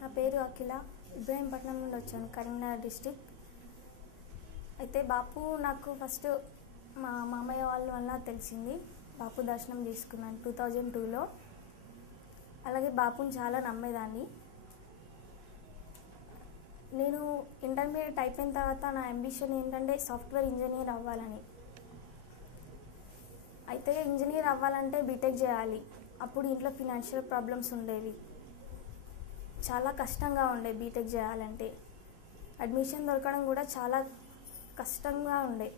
నా పేరు అఖిల. ఇబ్రాహీంపట్నం నుండి వచ్చాను. కరీంనగర్ డిస్టిక్ అయితే బాపు నాకు ఫస్ట్ మా మామయ్య వాళ్ళ వల్ల తెలిసింది. బాపు దర్శనం చేసుకున్నాను టూ థౌజండ్ టూలో. అలాగే బాపుని చాలా నమ్మేదాన్ని. నేను ఇంటర్మీడియట్ అయిపోయిన తర్వాత నా అంబిషన్ ఏంటంటే సాఫ్ట్వేర్ ఇంజనీర్ అవ్వాలని. అయితే ఇంజనీర్ అవ్వాలంటే బీటెక్ చేయాలి. అప్పుడు ఇంట్లో ఫినాన్షియల్ ప్రాబ్లమ్స్ ఉండేవి. చాలా కష్టంగా ఉండే బీటెక్ చేయాలంటే. అడ్మిషన్ దొరకడం కూడా చాలా కష్టంగా ఉండే.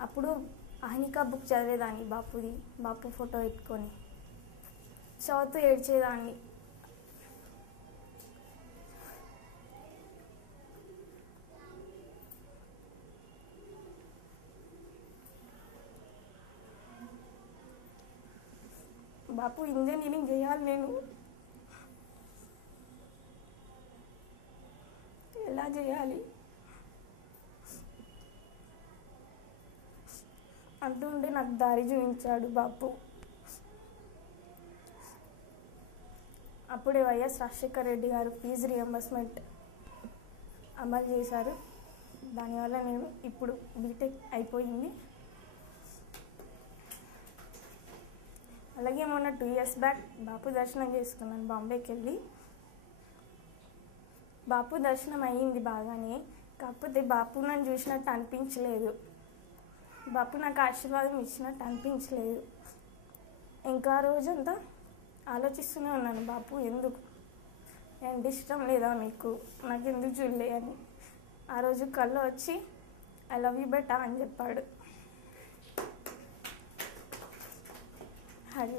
అప్పుడు అహనికా బుక్ చదివేదాన్ని బాపుది బాపు ఫోటో పెట్టుకొని. చదువుతూ ఏడ్చేదాన్ని. బాపు ఇంజనీరింగ్ చేయాలి నేను. ఎలా చేయాలి? అంటుండి నాకు దారి చూపించాడు బాపు. అప్పుడే వైఎస్ రాజశేఖర్ రెడ్డి గారు ఫీజు రియంబర్స్మెంట్ అమలు చేశారు. దానివల్ల నేను ఇప్పుడు బీటెక్ అయిపోయింది. అలాగే మొన్న టూ ఇయర్స్ బ్యాక్ బాపు దర్శనం చేసుకున్నాను బాంబేకి వెళ్ళి బాపు దర్శనం అయ్యింది బాగానే కాకపోతే బాపు నన్ను చూసినట్టు అనిపించలేదు. బాపు నాకు ఆశీర్వాదం ఇచ్చినట్టు అనిపించలేదు. ఇంకా ఆ రోజంతా ఆలోచిస్తూనే ఉన్నాను బాపు ఎందుకు? ఏంటి ఇష్టం లేదా మీకు? నాకు ఎందుకు చూడలే అని. ఆ రోజు కళ్ళు వచ్చి ఐ లవ్ యూ బెటా అని చెప్పాడు. హరి